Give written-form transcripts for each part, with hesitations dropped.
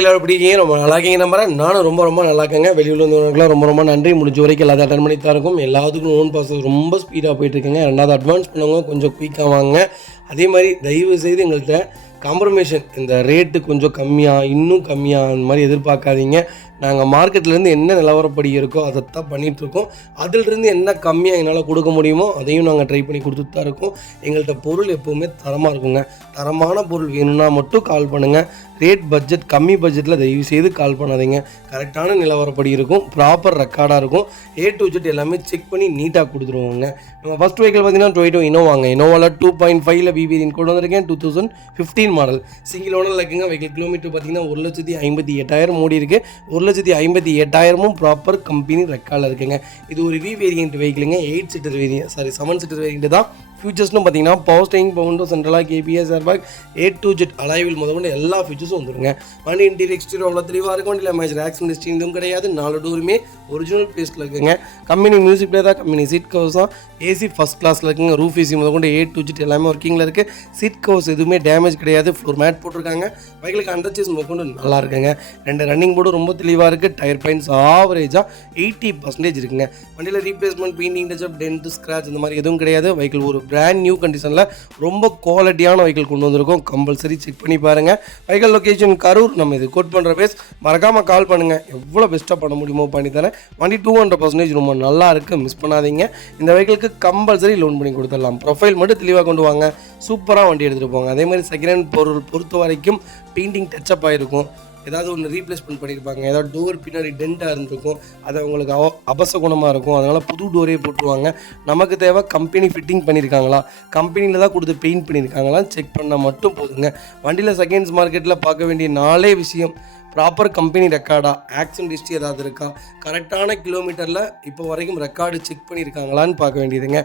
எல்லாரும் எப்படி இருக்கீங்க? ரொம்ப நல்லா இருக்கீங்க நம்புறேன். நானும் ரொம்ப நல்லா இருக்கேங்க. வெளியூர்ல இருந்தவங்களுக்குலாம் ரொம்ப நன்றி. முடிஞ்ச வரைக்கும் எல்லாத்தையும் அட்டன் பண்ணி தான் இருக்கும். எல்லாத்துக்கும் லோன் ப்ராசஸ் ரொம்ப ஸ்பீடாக போயிட்டுருக்குங்க. ரெண்டாவது அட்வான்ஸ் பண்ணவங்க கொஞ்சம் குயிக்காக வாங்க. அதே மாதிரி தயவு செய்து எங்கள்கிட்ட காம்ப்ரமைஷன் இந்த ரேட்டு கொஞ்சம் கம்மியாக இன்னும் கம்மியாக அந்த மாதிரி எதிர்பார்க்காதீங்க. நாங்கள் மார்க்கெட்லேருந்து என்ன நிலவரப்படி இருக்கோ அதைத்தான் பண்ணிகிட்ருக்கோம். அதிலிருந்து என்ன கம்மியாக என்னால் கொடுக்க முடியுமோ அதையும் நாங்கள் ட்ரை பண்ணி கொடுத்துட்டு தான் இருக்கோம். எங்கள்கிட்ட பொருள் எப்போவுமே தரமாக இருக்குங்க. தரமான பொருள் வேணும்னா மட்டும் கால் பண்ணுங்கள். ரேட் பட்ஜெட் கம்மி பட்ஜெட்டில் தயவு செய்து கால் பண்ணாதீங்க. கரெக்டான நிலவரப்படி இருக்கும், ப்ராப்பர் ரெக்கார்டாக இருக்கும். A to Z எல்லாமே செக் பண்ணி நீட்டாக கொடுத்துருவோங்க. நம்ம ஃபஸ்ட் வெஹிக்கிள் பார்த்தீங்கன்னா டொயோட்டோ இனோவாங்க. இனோவாவில் 2.5 BVN கொண்டு வந்திருக்கேன். 2015 மாடல் சிங்கிள் ஓனரில் இருக்குங்க. வெஹிக்கிள் கிலோமீட்டர் பார்த்தீங்கன்னா 1,58,000 ஓடி இருக்குது. 1,58,000 ப்ராப்பர் கம்பெனி ரெக்கார்டில் இருக்குங்க. இது ஒரு வி வேரியன்ட் வெஹிக்கிளுங்க. 8 சீட்டர் வேரியன்ட் 7 சீட்டர் வேரியன்ட் தான். ஃபியூச்சர்ஸ்னு பார்த்தீங்கன்னா power steering, power window, central lock, ABS, airbag, A to Z அலைவில் முதல்ல எல்லா ஃபீச்சர்ஸும் வந்துருங்க. வண்டி இன்டீரியர் எக்ஸ்டீரியர் அவ்வளோ தெளிவாக இருக்கும். வண்டியில் மேஜர் ஆக்சிடென்ட் ஹிஸ்ட்ரி இதுவும் கிடையாது. 4 டோருமே ஒரிஜினல் பேஸ்ட்டில் இருக்குங்க. கம்பெனி மியூசிக் பிளே தான், கம்பெனி சீட் கவர்ஸ் தான். ஏசி ஃபஸ்ட் கிளாஸில் இருக்குங்க. ரூஃப் ஏசி முதல்ல A to Z எல்லாமே ஒர்க்கிங்கில் இருக்குது. சீட் கவர்ஸ் எதுவுமே டேமேஜ் கிடையாது. ஃப்ளோர் மேட் போட்டிருக்காங்க. பைக்கில் அண்டர்ச்சேஸ் முதற்கொண்டு நல்லா இருக்குங்க. 2 ரன்னிங் போர்டு ரொம்ப தெளிவாக இருக்குது. டயர் பாயிண்ட்ஸ் ஆவரேஜாக 80% இருக்குங்க. வண்டியில் replacement, painting, touch up, dent, scratch இந்த மாதிரி எதுவும் கிடையாது. வெஹிக்கிள் ஒரு பிராண்ட் நியூ கண்டிஷன் ரொம்ப குவாலிட்டியான வெஹிக்கிள் கொண்டு வந்திருக்கோம். கம்பல்சரி செக் பண்ணி பாருங்க. Vehicle location Karur. நம்ம இது கோட் பண்ணுற பேஸ் மறக்காம கால் பண்ணுங்க. எவ்வளோ பெஸ்ட்டாக பண்ண முடியுமோ பண்ணி தரேன். வண்டி 200% ரொம்ப நல்லா இருக்கு, மிஸ் பண்ணாதீங்க. இந்த வெஹிக்கிளுக்கு கம்பல்சரி லோன் பண்ணி கொடுத்துடலாம். ப்ரொஃபைல் மட்டும் தெளிவாக கொண்டு வாங்க. சூப்பராக வண்டி எடுத்துகிட்டு போங்க. அதே மாதிரி செகண்ட் ஹேண்ட் பொருள் பொறுத்த வரைக்கும் பெயிண்டிங் டச்சப் ஆகிருக்கும். ஏதாவது ஒன்று ரீப்ளேஸ்மெண்ட் பண்ணியிருப்பாங்க. ஏதாவது டோர் பின்னாடி டென்ட்டாக இருந்திருக்கும். அது அவங்களுக்கு அபசகுணமாக இருக்கும். அதனால் புது டோரே போட்டுருவாங்க. நமக்கு தேவை கம்பெனி ஃபிட்டிங் பண்ணியிருக்காங்களா, கம்பெனியில் தான் கொடுத்து பெயிண்ட் பண்ணியிருக்காங்களா செக் பண்ணால் மட்டும் போதுங்க. வண்டியில் செகண்ட்ஸ் மார்க்கெட்டில் பார்க்க வேண்டிய 4 விஷயம்: ப்ராப்பர் கம்பெனி ரெக்கார்டா, ஆக்சிடென்ட் ஹிஸ்ட்ரி ஏதாவது இருக்கா, கரெக்டான கிலோமீட்டரில் இப்போ வரைக்கும் ரெக்கார்டு செக் பண்ணியிருக்காங்களான்னு பார்க்க வேண்டியதுங்க.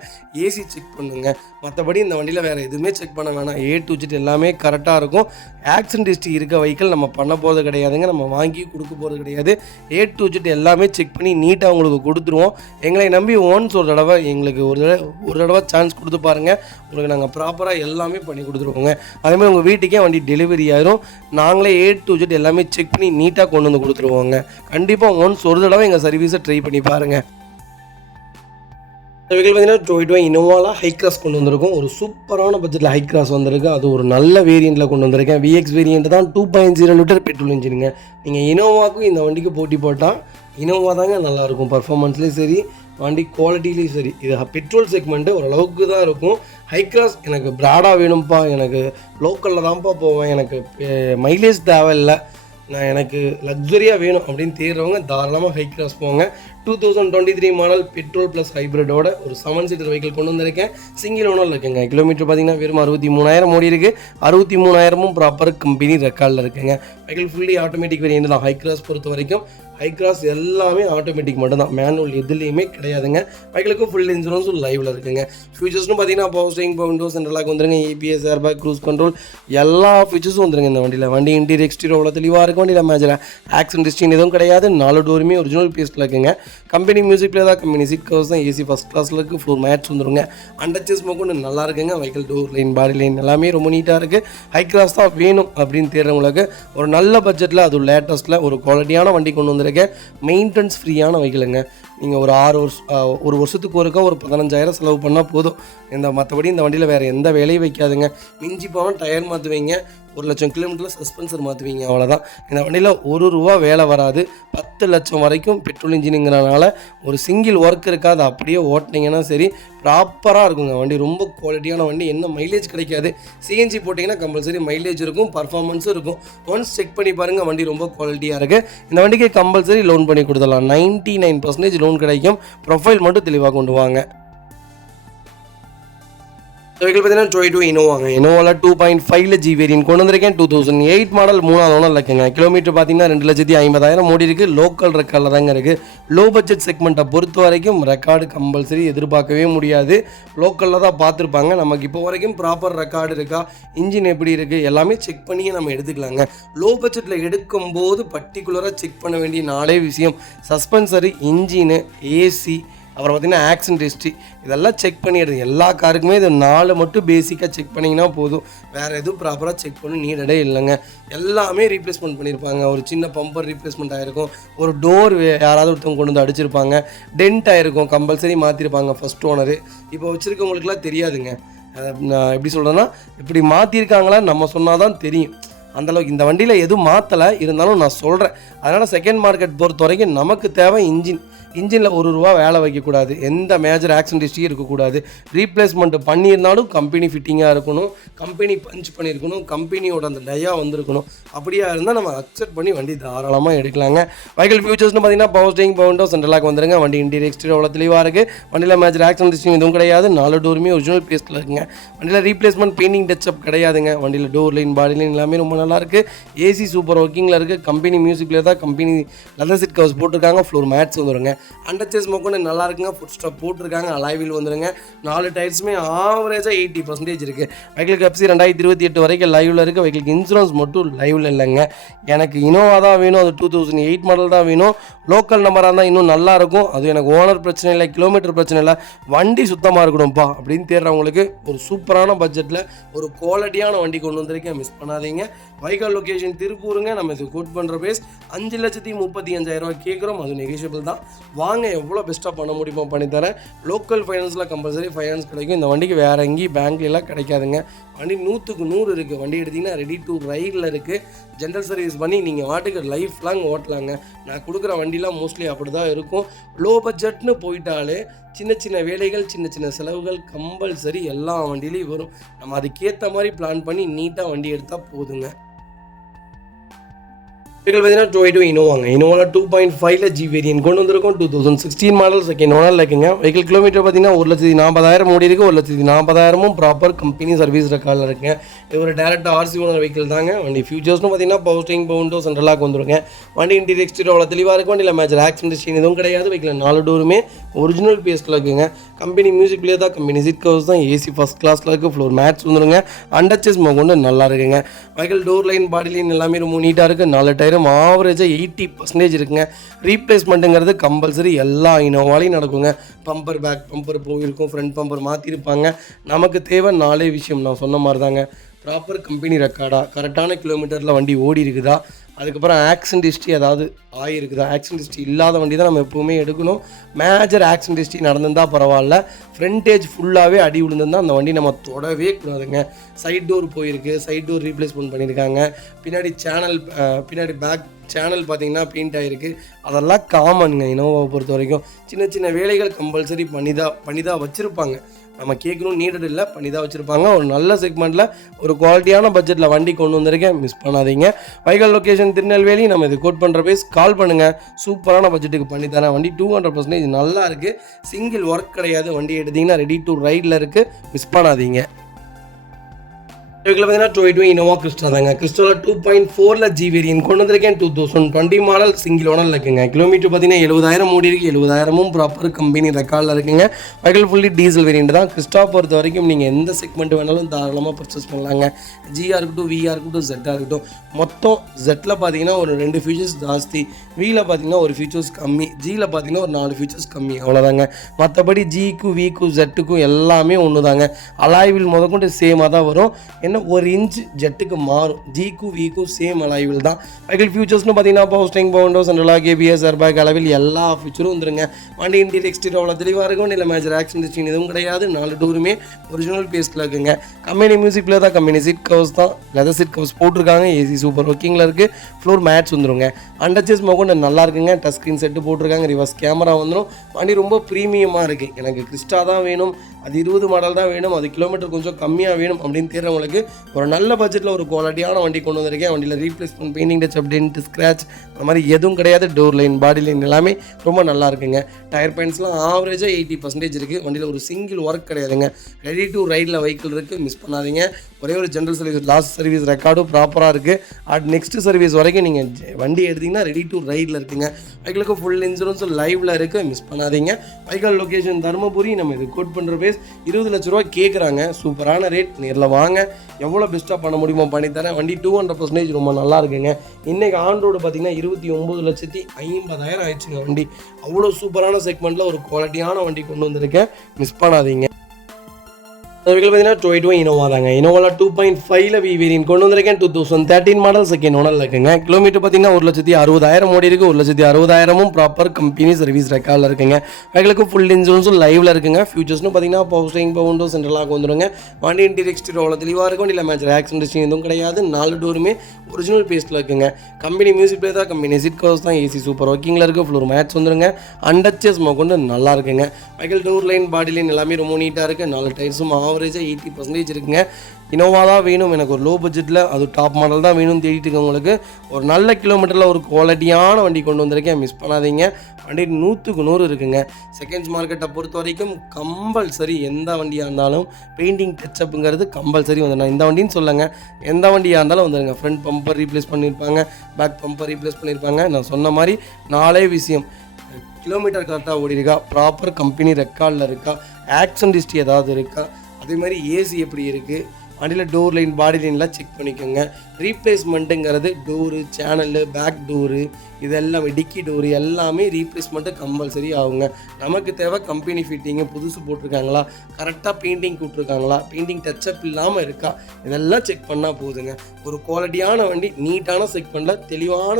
ஏசி செக் பண்ணுங்க. மற்றபடி இந்த வண்டியில் வேறு எதுவுமே செக் பண்ண வேணாம். A to Z எல்லாமே கரெக்டாக இருக்கும். ஆக்சிடென்ட் ஹிஸ்ட்ரி இருக்க வெஹிக்கிள் நம்ம பண்ண போகிறது கிடையாதுங்க. நம்ம வாங்கி கொடுக்க போகிறது கிடையாது. A to Z எல்லாமே செக் பண்ணி நீட்டாக உங்களுக்கு கொடுத்துருவோம். எங்களை நம்பி ஒன்ஸ் ஒரு தடவை எங்களுக்கு ஒரு தடவை சான்ஸ் கொடுத்து பாருங்கள். உங்களுக்கு நாங்கள் ப்ராப்பராக எல்லாமே பண்ணி கொடுத்துருவோங்க. அதேமாதிரி உங்கள் வீட்டுக்கே வண்டி டெலிவரி ஆயிரும். நாங்களே A to Z எல்லாமே செக் பண்ணி நீட்டாக கொண்டு வந்து கொடுத்துருவோங்க. கண்டிப்பாக ஒன்ஸ் ஒரு தடவை எங்கள் சர்வீஸை ட்ரை பண்ணி பாருங்கள். இந்த வெஹிக்கிள் பார்த்தீங்கன்னா டொயோட்டோ இனோவாவில் ஹை கிராஸ் கொண்டு வந்திருக்கும். ஒரு சூப்பரான பட்ஜெட்டில் ஹை கிராஸ் வந்திருக்கு. அது ஒரு நல்ல வேரியண்ட்டில் கொண்டு வந்திருக்கேன். VX வேரியண்ட் தான். 2.0 லிட்டர் பெட்ரோல் இன்ஜினுங்க. நீங்கள் இனோவாவுக்கும் இந்த வண்டிக்கு போட்டி போட்டால் இனோவா தாங்க நல்லாயிருக்கும். பர்ஃபார்மன்ஸ்லேயும் சரி, வண்டி குவாலிட்டிலையும் சரி. இது பெட்ரோல் செக்மெண்ட்டு ஓரளவுக்கு தான் இருக்கும். ஹை கிராஸ் எனக்கு ப்ராடாக வேணும்ப்பா, எனக்கு லோக்கலில் தான்ப்பா போவேன், எனக்கு மைலேஜ் தேவையில்லை, நான் எனக்கு லக்ஸரியாக வேணும் அப்படின்னு தேடுறவங்க தாராளமாக ஹை கிராஸ் போங்க. 2023 மாடல் பெட்ரோல் ப்ளஸ் ஹைப்ரிடோட ஒரு 7 சீட்டர் வெஹிக்கிள் கொண்டு வந்திருக்கேன். சிங்கிள் ஓனரில் இருக்குங்க. கிலோமீட்டர் பார்த்தீங்கன்னா வெறும் 63,000 ஓடி இருக்குது. 63,000 ப்ராப்பர் கம்பெனி ரெக்கார்டில் இருக்குங்க. வெஹிக்கிள் ஃபுல்லி ஆட்டோமேட்டிக் வேரியன்ட் தான். ஹை கிராஸ் பொறுத்த வரைக்கும் ஹை கிராஸ் எல்லாமே ஆட்டோமேட்டிக் மட்டும் தான், மேனுவல் எதுலேயுமே கிடையாதுங்க. வெஹிக்கிளுக்கு ஃபுல் இன்சூரன்ஸும் லைவில் இருக்குங்க. ஃபியூச்சர்ஸ்னு பார்த்தீங்கன்னா பவர் ஸ்டேரிங், பவுண்டோ, சென்ட்ரலாக வந்துருங்க. ABS, ஏர்பேக், க்ரூஸ் கண்ட்ரோல் எல்லா ஃபீச்சர்ஸும் வந்துருங்க இந்த வண்டியில். வண்டி இன்டீரியர் எக்ஸ்டீரியர் அவ்வளோ தெளிவாக இருக்கும். வண்டியில் மேஜர் ஆக்சிடென்ட் ஹிஸ்ட்ரி எதுவும் கிடையாது. 4 டோருமே ஒரிஜினல் பேஸ்ட்டில் இருக்குங்க. கம்பெனி மியூசிக் பிளே தான், கம்பெனி சீட் கவர்ஸ் தான். ஏசி ஃபஸ்ட் கிளாஸில் இருக்குது. ஃப்ளோர் மேட்ஸ் வந்துருங்க. அண்டர்ச்சேஸ் கொண்டு நல்லா இருக்குங்க. Vehicle door line, body line எல்லாமே ரொம்ப நீட்டாக இருக்குது. ஹை கிராஸ் தான் வேணும் அப்படின்னு தேடுறவங்களுக்கு ஒரு நல்ல பட்ஜெட்டில், அது லேட்டஸ்ட்டில் ஒரு குவாலிட்டியான வண்டி கொண்டு வந்திருக்கேன். மெயின்டெனன்ஸ் ஃப்ரீயான வெஹிக்கிளுங்க. நீங்கள் ஒரு 6 வருஷம் ஒரு வருஷத்துக்கு ஒருக்கா ஒரு 15,000 செலவு பண்ணால் போதும். மற்றபடி இந்த வண்டியில் வேறு எந்த வேலையும் வைக்காதுங்க. மிஞ்சி போனால் டயர் மாற்றுவீங்க, 1,00,000 கிலோமீட்டரில் சஸ்பென்சர் மாற்றுவீங்க, அவ்வளோதான். இந்த வண்டியில் ₹1 வேலை வராது. 10 லட்சம் வரைக்கும் பெட்ரோல் இன்ஜினுங்கிறனால ஒரு சிங்கிள் ஒர்க் இருக்காது. அப்படியே ஓட்டினீங்கன்னா சரி, ப்ராப்பராக இருக்குங்க. வண்டி ரொம்ப குவாலிட்டியான வண்டி. என்ன மைலேஜ் கிடைக்காது. CNG போட்டிங்கன்னா கம்பல்சரி மைலேஜ் இருக்கும், பர்ஃபார்மன்ஸும் இருக்கும். ஒன்ஸ் செக் பண்ணி பாருங்கள். வண்டி ரொம்ப குவாலிட்டியாக இருக்குது. இந்த வண்டிக்கு கம்பல்சரி லோன் பண்ணி கொடுத்துடலாம். 99% லோன் கிடைக்கும். ப்ரொஃபைல் மட்டும் தெளிவாக கொண்டு வாங்க. வெஹிக்கிள் பார்த்தீங்கன்னா டொயோட்டோ இனோவாங்க. இனோவாவில் 2.5 G வேரியன்ட் கொண்டு வந்திருக்கேன். 2008 மாடல் 3வது ஓனர் இருக்குங்க. கிலோமீட்டர் பார்த்தீங்கன்னா 2,50,000 ஓடி இருக்குது. லோக்கல் ரெக்கார்டில் தாங்க இருக்குது. லோ பட்ஜெட் செக்மெண்ட்டை பொறுத்த வரைக்கும் ரெக்கார்டு கம்பல்சரி எதிர்பார்க்கவே முடியாது. லோக்கலில் தான் பார்த்துருப்பாங்க. நமக்கு இப்போ வரைக்கும் ப்ராப்பர் ரெக்கார்டு இருக்கா, இன்ஜின் எப்படி இருக்குது எல்லாமே செக் பண்ணியே நம்ம எடுத்துக்கலாங்க. லோ பட்ஜெட்டில் எடுக்கும்போது பர்டிகுலராக செக் பண்ண வேண்டிய 4 விஷயம்: சஸ்பென்சரு, இன்ஜினு, ஏசி, அப்புறம் பார்த்திங்கன்னா ஆக்சிடென்ட் ஹிஸ்ட்ரி இதெல்லாம் செக் பண்ணிடுது. எல்லா காருக்குமே இது 4 மட்டும் பேசிக்காக செக் பண்ணிங்கன்னா போதும், வேறு எதுவும் ப்ராப்பராக செக் பண்ணி நீடடே இல்லைங்க. எல்லாமே ரீப்ளேஸ்மெண்ட் பண்ணியிருப்பாங்க. ஒரு சின்ன பம்பர் ரீப்ளேஸ்மெண்ட் ஆகிருக்கும், ஒரு டோர் யாராவது ஒருத்தவங்க கொண்டு வந்து அடிச்சிருப்பாங்க, டென்ட் ஆகிருக்கும், கம்பல்சரி மாற்றிருப்பாங்க ஃபஸ்ட் ஓனரு. இப்போ வச்சுருக்கவங்களுக்குலாம் தெரியாதுங்க. நான் எப்படி சொல்கிறேன்னா, இப்படி மாற்றிருக்காங்களா நம்ம சொன்னால் தான் தெரியும். அந்தளவுக்கு இந்த வண்டியில் எதுவும் மாற்றலை, இருந்தாலும் நான் சொல்கிறேன். அதனால் செகண்ட் மார்க்கெட் பொறுத்த வரைக்கும் நமக்கு தேவை இன்ஜினில் ₹1 வேலை வைக்கக்கூடாது, எந்த மேஜர் ஆக்சிடென்ட் ஹிஸ்ட்ரியும் இருக்கக்கூடாது. ரீப்ளேஸ்மெண்ட் பண்ணியிருந்தாலும் கம்பெனி ஃபிட்டிங்காக இருக்கணும், கம்பெனி பஞ்ச் பண்ணியிருக்கணும், கம்பெனியோட அந்த டயா வந்திருக்கணும். அப்படியா இருந்தால் நம்ம அக்செப்ட் பண்ணி வண்டி தாராளமாக எடுக்கலாங்க. வெஹிக்கிள் ஃபியூச்சர்ஸ்னு பார்த்தீங்கன்னா power steering, power window, central lock வந்துருங்க. வண்டி இன்டீரியர் எக்ஸ்டீரியர் அவ்வளோ தெளிவாக இருக்குது. வண்டியில் மேஜர் ஆக்சிடென்ட் ஹிஸ்ட்ரி எதுவும் கிடையாது. 4 டோருமே ஒரிஜினல் பேஸ்ட்டில் இருக்குங்க. வண்டியில் ரீப்ளேஸ்மெண்ட் பெயிண்டிங் டச்சப் கிடையாதுங்க. வண்டியில் டோர் லைன், பாடி லைன் எல்லாமே ரொம்ப நல்லாயிருக்கு. ஏசி சூப்பர் ஒர்க்கிங்கில் இருக்குது. கம்பெனி மியூசிக் பிளேயர் தான், கம்பெனி லெதர் சீட் கவர்ஸ் போட்டிருக்காங்க. ஃப்ளோர் மேட்ஸ் வந்துருங்க. அண்டர்சேஸ் மொக்கொண்டு நல்லா இருக்குங்க. ஃபுட் ஸ்டாப் போட்டிருக்காங்க. அலாய்வில் வந்துருங்க. 4 டயர்ஸுமே ஆவரேஜாக 80% இருக்குது. வெஹிக்கிளுக்கு எஃப்சி 2028 வரைக்கும் லைவில் இருக்குது. வெஹிக்கிளுக்கு இன்சூரன்ஸ் மட்டும் லைவில் இல்லைங்க. எனக்கு இனோவா தான் வேணும், அது 2008 மாடல் தான் வேணும். லோக்கல் நம்பராக இருந்தால் இன்னும் நல்லாயிருக்கும். அது எனக்கு ஓனர் பிரச்சனை இல்லை, கிலோமீட்டர் பிரச்சனை இல்லை, வண்டி சுத்தமாக இருக்கணும்ப்பா அப்படின்னு தேடுறவங்களுக்கு ஒரு சூப்பரான பட்ஜெட்டில் ஒரு குவாலிட்டியான வண்டி கொண்டு வந்திருக்கேன். மிஸ் பண்ணாதீங்க. வெஹிக்கிள் லொக்கேஷன் திருப்பூருங்க. நம்ம இது கோட் பண்ணுற பேஸ் 5,35,000 கேட்குறோம். அது நெகோஷியபிள் தான். வாங்க, எவ்வளோ பெஸ்ட்டாக பண்ண முடியுமோ பண்ணித்தரேன். லோக்கல் ஃபைனான்ஸில் கம்பல்சரி ஃபைனான்ஸ் கிடைக்கும். இந்த வண்டிக்கு வேறு எங்கேயும் பேங்க்லாம் கிடைக்காதுங்க. வண்டி 100க்கு 100 இருக்குது. வண்டி எடுத்திங்கன்னா ரெடி டு ரைடில் இருக்குது. ஜென்ரல் சர்வீஸ் பண்ணி நீங்கள் வாட்டுக்கு லைஃப் லாங் ஓட்டலாங்க. நான் கொடுக்குற வண்டிலாம் மோஸ்ட்லி அப்படி தான் இருக்கும். லோ பட்ஜெட்னு போயிட்டாலே சின்ன சின்ன வேலைகள், சின்ன சின்ன செலவுகள் கம்பல்சரி எல்லா வண்டியிலையும் வரும். நம்ம அதுக்கேற்ற மாதிரி பிளான் பண்ணி நீட்டாக வண்டி எடுத்தால் போதுங்க. வெஹிக்கிள் பார்த்தீங்கன்னா டொயோட்டோ இனோவாங்க. இனோவாவில் 2.5 ஜி வேரியன்ட் கொண்டு வந்திருக்கும். 2016 மாடல், செகண்ட் ஓனரில் இருக்குங்க. வெஹிக்கிள் கிலோமீட்டர் பார்த்தீங்கன்னா 1,40,000 ஓடி இருக்குது. 1,40,000 ப்ராப்பர் கம்பெனி சர்வீஸ் ரெக்கார்டில் இருக்குங்க. இது ஒரு டேரக்ட் ஆர்சி ஓனர் வெஹிக்கிள் தாங்க. வண்டி ஃபியூச்சர்ஸ்னு பார்த்தீங்கன்னா power steering, power window, central lock வந்துருங்க. வண்டி இன்டீரியர் எக்ஸ்டீரியர் அவ்வளோ தெளிவாக இருக்கும். வண்டியில் மேஜர் ஆக்சிடென்ட் ஹிஸ்ட்ரி எதுவும் கிடையாது. வெஹிக்கிள் 4 டோருமே ஒரிஜினல் பேஸ்ட்டில் இருக்குங்க. கம்பெனி மியூசிக் பிளேயர் தான், கம்பெனி சீட் கவர்ஸ் தான், ஏசி ஃபஸ்ட் கிளாஸில் இருக்குது. ஃப்ளோர் மேட்ஸ் வந்துருங்க. அண்டர்சேஸ் கொண்டு நல்லா இருக்குங்க. Vehicle door line, body line எல்லாமே ரொம்ப நீட்டாக இருக்குது. 4 டயரும் ஆவரேஜாக 80% இருக்குங்க. ரீப்ளேஸ்மெண்ட்டுங்கிறது கம்பல்சரி எல்லா இனோவாலையும் நடக்குங்க. பம்பர், பேக் பம்பர் போயிருக்கும், ஃப்ரண்ட் பம்பர் மாற்றிருப்பாங்க. நமக்கு தேவை 4 விஷயம். நான் சொன்ன மாதிரி தாங்க, ப்ராப்பர் கம்பெனி ரெக்கார்டா, கரெக்டான கிலோமீட்டரில் வண்டி ஓடி இருக்குதா, அதுக்கப்புறம் ஆக்சிடென்ட் ஹிஸ்ட்ரி ஏதாவது ஆகிருக்குதா. ஆக்சிடென்ட் ஹிஸ்ட்ரி இல்லாத வண்டி தான் நம்ம எப்போவுமே எடுக்கணும். மேஜர் ஆக்சிடென்ட் ஹிஸ்ட்ரி நடந்திருந்தால் பரவாயில்ல. ஃப்ரண்டேஜ் ஃபுல்லாகவே அடி விழுந்திருந்தால் அந்த வண்டி நம்ம தொடவே கூடாதுங்க. சைட் டோர் போயிருக்கு, சைட் டோர் ரீப்ளேஸ்மெண்ட் பண்ணியிருக்காங்க. பின்னாடி பின்னாடி பேக் சேனல் பார்த்திங்கன்னா பெயிண்ட் ஆகிருக்கு. அதெல்லாம் காமனுங்க இனோவாவை பொறுத்த வரைக்கும். சின்ன சின்ன வேலைகள் கம்பல்சரி பண்ணி தான் வச்சுருப்பாங்க. நம்ம கேட்கணும் நீடட் இல்லை, பண்ணி தான் வச்சுருப்பாங்க. ஒரு நல்ல செக்மெண்ட்டில் ஒரு குவாலிட்டியான பட்ஜெட்டில் வண்டி கொண்டு வந்திருக்கேன். மிஸ் பண்ணாதீங்க. Vehicle location Tirunelveli. நம்ம இது கோட் பண்ணுற பேஸ் கால் பண்ணுங்கள். சூப்பரான பட்ஜெட்டுக்கு பண்ணித்தரேன். வண்டி 200% நல்லா இருக்குது. சிங்கிள் ஒர்க் கிடையாது. வண்டி எடுத்திங்கன்னா ரெடி டு ரைடில் இருக்குது. மிஸ் பண்ணாதீங்க. இதில் பார்த்தீங்கன்னா டொயோட்டோ இனோவா கிறிஸ்டா தாங்க. கிறிஸ்டாவில் 2.4 ஜி வேரியன்ட் கொண்டு வந்திருக்கேன். 2020 மாடல், சிங்கிள் ஓனரில் இருக்குங்க. கிலோமீட்டர் பார்த்தீங்கன்னா 70,000 ஓடி இருக்குது. 70,000 ப்ராப்பர் கம்பெனி ரெக்கார்டில் இருக்குங்க. வெஹிக்கிள் ஃபுல்லி டீசல் வேரியன்ட் தான். கிறிஸ்டா பொறுத்த வரைக்கும் நீங்கள் எந்த செக்மெண்ட் வேணாலும் தாராளமாக பர்ச்சேஸ் பண்ணலாங்க. ஜியாக இருக்கட்டும், விஆர் இருக்கட்டும், ஜெட்டாக இருக்கட்டும். மொத்தம் ஜெட்டில் பார்த்தீங்கன்னா ஒரு 2 ஃபீச்சர்ஸ் ஜாஸ்தி, வியில் பார்த்தீங்கன்னா ஒரு ஃபீச்சர்ஸ் கம்மி, ஜியில் பார்த்தீங்கன்னா ஒரு 4 ஃபீச்சர்ஸ் கம்மி, அவ்வளோதாங்க. மற்றபடி ஜிக்கும் விக்கும் ஜெட்டுக்கும் எல்லாமே ஒன்று தாங்க. அலாய்வில் முதற்கொண்டு சேமாக தான் வரும். என்ன 1 இன்ச் ஜெட்டுக்கு மாறும். ஜிக்கும் விக்கும் சேம் அலாய்வில் தான். வெஹிக்கிள் ஃபியூச்சர்ஸ்னு பார்த்தீங்கன்னா power steering, power window, central lock, ABS, airbag, அளவில் எல்லா ஃபீச்சரும் வந்துருங்க. வண்டி இன்டீரியர் எக்ஸ்டீரியர் அவ்வளோ தெளிவாக இருக்கும். இல்லை மேஜர் ஆக்சிடென்ட் ஹிஸ்ட்ரி எதுவும் கிடையாது. 4 டோருமே ஒரிஜினல் பேஸ்ட்டில் இருக்குங்க. கம்பெனி மியூசிக் பிளேயர் தான், கம்பெனி சீட் கவர்ஸ் தான், லெதர் சீட் கவர்ஸ் போட்டிருக்காங்க. ஏசி சூப்பர் ஒர்க்கிங்கில் இருக்குது. ஃப்ளோர் மேட்ஸ் வந்துருங்க. அண்டர்சேஸ் கொண்டு நல்லா இருக்குங்க. டச் ஸ்க்ரீன் செட்டு போட்டிருக்காங்க. ரிவர்ஸ் கேமரா வந்துடும். வண்டி ரொம்ப ப்ரீமியமாக இருக்குது. எனக்கு கிறிஸ்டா தான் வேணும், அது 20 மாடல் தான் வேணும், அது கிலோமீட்டர் கொஞ்சம் கம்மியாக வேணும் அப்படின்னு தேடுறவங்களுக்கு ஒரு நல்ல பட்ஜெட்டில் ஒரு குவாலிட்டியான வண்டி கொண்டு வந்திருக்கேன். வண்டியில் replacement, painting touch, dent, scratch அந்த மாதிரி எதுவும் கிடையாது. டோர் லைன், பாடி லைன் எல்லாமே ரொம்ப நல்லா இருக்குங்க. டயர் பாயிண்ட்ஸ்லாம் ஆவரேஜாக 80% இருக்குது. வண்டியில் ஒரு சிங்கிள் ஒர்க் கிடையாதுங்க. ரெடி டு ரைடில் வெஹிக்கிள் இருக்குது. மிஸ் பண்ணாதீங்க. ஒரே ஒரு ஜென்ரல் சர்வீஸ், லாஸ்ட் சர்வீஸ் ரெக்கார்டும் ப்ராப்பராக இருக்குது. நெக்ஸ்ட் சர்வீஸ் வரைக்கும் நீங்கள் வண்டி எடுத்திங்கன்னா ரெடி டு ரைடில் இருக்குங்க. வெஹிக்கிளுக்கு ஃபுல் இன்சூரன்ஸும் லைவில் இருக்குது. மிஸ் பண்ணாதீங்க. Vehicle location Dharmapuri. நம்ம இது கோட் பண்ணுற பேஸ் 20 லட்ச ரூபா கேட்குறாங்க. சூப்பரான ரேட். நேரில் வாங்க. எவ்வளோ பெஸ்ட்டாக பண்ண முடியுமோ பண்ணித்தரேன். வண்டி 200% ரொம்ப நல்லா இருக்குங்க. இன்றைக்கி ஆன் ரோடு பார்த்திங்கன்னா 29,50,000 ஆயிடுச்சுங்க வண்டி. அவ்வளோ சூப்பரான செக்மெண்ட்டில் ஒரு குவாலிட்டியான வண்டி கொண்டு வந்திருக்கேன், மிஸ் பண்ணாதீங்க. வெஹிக்கிள் பார்த்தீங்கன்னா டொயோட்டோ இனோவா தாங்க. இனோவாவில் 2.5 வி வேரியன்ட் கொண்டு வந்திருக்கேன். 2013 மாடல், செகண்ட் ஓனரில் இருக்குங்க. கிலோமீட்டர் பார்த்தீங்கன்னா 1,60,000 ஓடி இருக்குது. 1,60,000 ப்ராப்பர் கம்பெனி சர்வீஸ் ரெக்கார்டில் இருக்குங்க. வெஹிக்கிளுக்கு ஃபுல் இன்சூரன்ஸும் லைவில் இருக்குங்க. ஃபியூச்சர்ஸ்னு பார்த்தீங்கன்னா பவர் ஸ்டீரிங், பவர் விண்டோ, சென்ட்ரலாக வந்துடுங்க. வண்டி இன்டீரியர் எக்ஸ்டீரியர் அவ்வளோ தெளிவாக இருக்கும். இல்லை மேட்ச் ஆக்சிடென்ட் எதுவும் கிடையாது. 4 டோருமே ஒரிஜினல் பேஸ்ட்டில் இருக்குங்க. கம்பெனி மியூசிக் பிளே தான், கம்பெனி சீட் கவர்ஸ் தான், ஏசி சூப்பர் ஒர்க்கிங்கில் இருக்குது. ஃப்ளோர் மேட்ச் வந்துடுங்க. அண்டச்சஸ் கொண்டு நல்லா இருக்குங்க. Vehicle door line, body line எல்லாமே ரொம்ப நீட்டாக இருக்குது. 4 டயர்ஸும் ஆவரேஜாக 80% இருக்குங்க. இனோவா தான் வேணும் எனக்கு, ஒரு லோ பட்ஜெட்டில் அது டாப் மாடல் தான் வேணும்னு தேடிட்டு இருக்கவங்களுக்கு ஒரு நல்ல கிலோமீட்டரில் ஒரு குவாலிட்டியான வண்டி கொண்டு வந்திருக்கேன், மிஸ் பண்ணாதீங்க. வண்டி 100க்கு 100 இருக்குங்க. செகண்ட்ஸ் மார்க்கெட்டை பொறுத்த வரைக்கும் கம்பல்சரி எந்த வண்டியாக இருந்தாலும் பெயிண்டிங் டச்சப்புங்கிறது கம்பல்சரி வந்து, நான் இந்த வண்டின்னு சொல்லுங்க, எந்த வண்டியாக இருந்தாலும் வந்துடுங்க. ஃப்ரண்ட் பம்பர் ரீப்ளேஸ் பண்ணியிருப்பாங்க, பேக் பம்பர் ரீப்ளேஸ் பண்ணியிருப்பாங்க. நான் சொன்ன மாதிரி 4 விஷயம், கிலோமீட்டர் கரெக்டாக ஓடி இருக்கா, ப்ராப்பர் கம்பெனி ரெக்கார்டில் இருக்கா, ஆக்சிடென்ட் ஹிஸ்ட்ரி ஏதாவது இருக்கா, அதே மாதிரி ஏசி எப்படி இருக்குது, வண்டியில் டோர் லைன், பாடி லைன்லாம் செக் பண்ணிக்கோங்க. ரீப்ளேஸ்மெண்ட்டுங்கிறது டோரு, சேனலு, பேக் டோரு, இது எல்லாமே டிக்கி டோரு எல்லாமே ரீப்ளேஸ்மெண்ட்டு கம்பல்சரி ஆகுங்க. நமக்கு தேவை கம்பெனி ஃபிட்டிங்கு, புதுசு போட்டிருக்காங்களா, கரெக்டாக பெயிண்டிங் கொடுத்துருக்காங்களா, பெயிண்டிங் டச்சப் இல்லாமல் இருக்கா, இதெல்லாம் செக் பண்ணால் போதுங்க. ஒரு குவாலிட்டியான வண்டி, நீட்டான செக்மெண்ட்டில் தெளிவான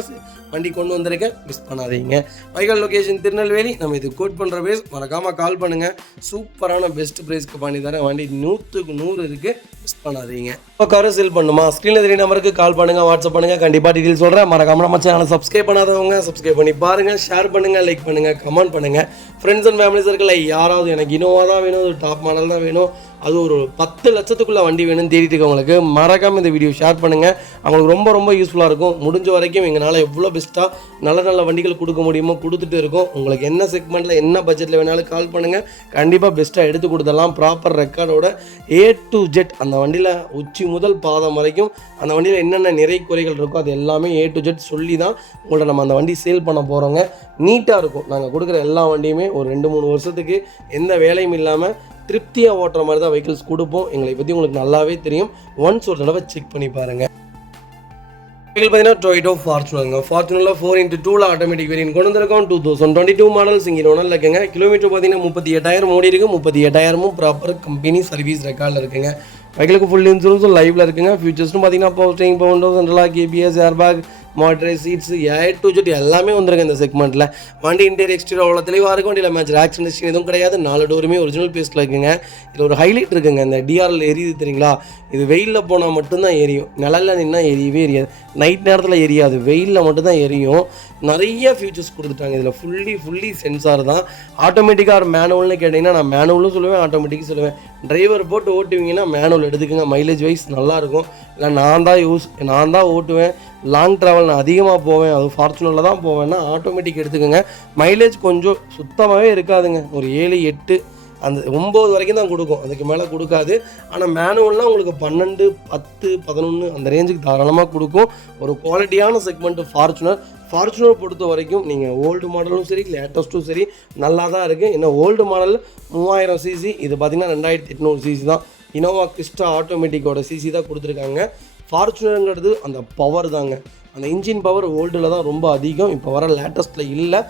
வண்டி கொண்டு வந்திருக்கேன், மிஸ் பண்ணாதீங்க. வைகால் லொக்கேஷன் திருநெல்வேலி. நம்ம இது கோட் பண்ணுற பேஸ் மறக்காமல் கால் பண்ணுங்கள். சூப்பரான பெஸ்ட் ப்ரைஸ்க்கு பண்ணி தரேன். வண்டி 100க்கு 100 இருக்குது, மிஸ் பண்ணாதீங்க. இப்போ காரை சேல் பண்ணுமா, ஸ்க்ரீனில் தெரிய நம்பருக்கு கால் பண்ணுங்கள், வாட்ஸ்அப் பண்ணுங்கள். கண்டிப்பாக டீட்டெயில் சொல்கிறேன். மறக்காமல் நம்ம சேனலை சப்ஸ்கிரைப் பண்ணாதவங்க சப்ஸ்கிரைப் பண்ணி பாருங்கள், ஷேர் பண்ணுங்கள், லைக் பண்ணுங்கள், கமெண்ட் பண்ணுங்கள். ஃப்ரெண்ட்ஸ் அண்ட் ஃபேமிலி சர்க்கிளில் யாராவது எனக்கு இனோவா தான் வேணும், ஒரு டாப் மாடல் தான் வேணும், அது ஒரு 10 லட்சத்துக்குள்ளே வண்டி வேணும்னு தேடிட்டு இருக்கவங்களுக்கு மறக்காமல் இந்த வீடியோ ஷேர் பண்ணுங்கள். அவங்களுக்கு ரொம்ப ரொம்ப யூஸ்ஃபுல்லாக இருக்கும். முடிஞ்ச வரைக்கும் எங்களால் எவ்வளோ பெஸ்ட்டாக நல்ல நல்ல வண்டிகள் கொடுக்க முடியுமோ கொடுத்துட்டு இருக்கோம். உங்களுக்கு என்ன செக்மெண்ட்டில் என்ன பட்ஜெட்டில் வேணாலும் கால் பண்ணுங்கள், கண்டிப்பாக பெஸ்ட்டாக எடுத்து கொடுத்துடலாம். ப்ராப்பர் ரெக்கார்டோட A to Z அந்த வண்டியில் உச்சி முதல் பாதம் வரைக்கும் அந்த வண்டியில் என்னென்ன நிறை குறைகள் இருக்கோ அது எல்லாமே A to Z சொல்லி தான் உங்கள்கிட்ட நம்ம அந்த வண்டி சேல் பண்ண போகிறோங்க. நீட்டாக இருக்கும். நாங்கள் கொடுக்குற எல்லா வண்டியுமே ஒரு 2-3 வருஷத்துக்கு எந்த வேலையும் இல்லாமல் திருப்தியாக ஓட்டுற மாதிரி தான் வெஹிக்கிள்ஸ் கொடுப்போம். எங்களை பற்றி உங்களுக்கு நல்லாவே தெரியும். ஒன்ஸ் ஒரு தடவை செக் பண்ணி பாருங்கள். வெஹிக்கிள் பார்த்தீங்கன்னா டொயோட்டோ ஃபார்ச்சுனருங்க. ஃபார்ச்சுனரில் 4x2 ஆட்டோமேட்டிக் வேரியன்ட் கொண்டு வந்திருக்கோம். 2022 மாடல், சிங்கிள் ஓனரில் இருக்குங்க. கிலோமீட்டர் பார்த்தீங்கன்னா 38,000 ஓடி இருக்குது. 38,000 ப்ராப்பர் கம்பெனி சர்வீஸ் ரெக்கார்டில் இருக்குங்க. வெஹிக்கிளுக்கு ஃபுல் இன்சூரன்ஸும் லைவில் இருக்குங்க. ஃபியூச்சர்ஸ்னு பார்த்தீங்கன்னா power steering, power window, central lock ABS, airbag, moderate seats, A to Z எல்லாமே வந்துருங்க இந்த செக்மெண்ட்டில். வண்டி இன்டீரியர் எக்ஸ்டீரியர் அவ்வளோ தெளிவாக இருக்கும். வண்டியில் மேட்ச் ஆக்சிடென்ட் எதுவும் கிடையாது. 4 டோருமே ஒரிஜினல் பேஸ்ட்டில் இருக்குங்க. இதில் ஒரு ஹைலைட் இருக்குங்க, இந்த DRL எரியுது தெரியுங்களா, இது வெயிலில் போனால் மட்டும்தான் எரியும், நிழலில் நின்னா எரியவே எரியாது. நைட் நேரத்தில் எரியாது, வெயிலில் மட்டும்தான் எரியும். நிறைய ஃபியூச்சர்ஸ் கொடுத்துட்டாங்க இதில். ஃபுல்லி சென்சார் தான். ஆட்டோமேட்டிக்காக ஒரு மேனுவல்னு கேட்டிங்கன்னா நான் மேனுவலும் சொல்லுவேன், ஆட்டோமேட்டிக்கும் சொல்லுவேன். டிரைவர் போட்டு ஓட்டுவீங்கன்னா மேனுவல் எடுத்துக்கோங்க, மைலேஜ் வைஸ் நல்லாயிருக்கும். இல்லை நான் தான் ஓட்டுவேன், லாங் ட்ராவல் நான் அதிகமாக போவேன், அது ஃபார்ச்சுனரில் தான் போவேன்னா ஆட்டோமேட்டிக் எடுத்துக்கோங்க. மைலேஜ் கொஞ்சம் சுத்தமாகவே இருக்காதுங்க, ஒரு 7-8 அந்த 9 வரைக்கும் தான் கொடுக்கும், அதுக்கு மேலே கொடுக்காது. ஆனால் மேனுவல்னால் உங்களுக்கு 12, 10, 11 அந்த ரேஞ்சுக்கு தாராளமாக கொடுக்கும். ஒரு குவாலிட்டியான செக்மெண்ட்டு ஃபார்ச்சுனர் பொறுத்த வரைக்கும் நீங்கள் ஓல்டு மாடலும் சரி, லேட்டஸ்ட்டும் சரி நல்லா தான் இருக்குது. இன்னும் ஓல்டு மாடல் 3000 சிசி, இது பார்த்திங்கன்னா 2800 சிசி தான். இனோவா கிறிஸ்டா ஆட்டோமேட்டிக்கோட சிசி தான் கொடுத்துருக்காங்க. ஃபார்ச்சுனருங்கிறது அந்த பவர் தாங்க, அந்த இன்ஜின் பவர் ஓல்டில் தான் ரொம்ப அதிகம். இப்போ வர லேட்டஸ்ட்டில் இல்லை.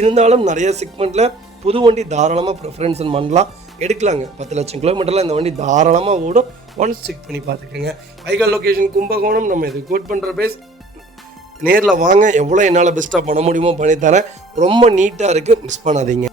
இருந்தாலும் நிறைய செக்மெண்ட்டில் புது வண்டி தாராளமாக ப்ரிஃபரன்ஸ் பண்ணலாம், எடுக்கலாங்க. 10 லட்சம் கிலோமீட்டரில் இந்த வண்டி தாராளமாக ஓடும். ஒன்ஸ் செக் பண்ணி பார்த்துக்கோங்க. வைகால் லொக்கேஷன் கும்பகோணம். நம்ம இது கோட் பண்ணுற பேஸ், நேரில் வாங்க, எவ்வளோ என்னால் பெஸ்ட்டாக பண்ண முடியுமோ பண்ணித்தரேன். ரொம்ப நீட்டாக இருக்குது, மிஸ் பண்ணாதீங்க.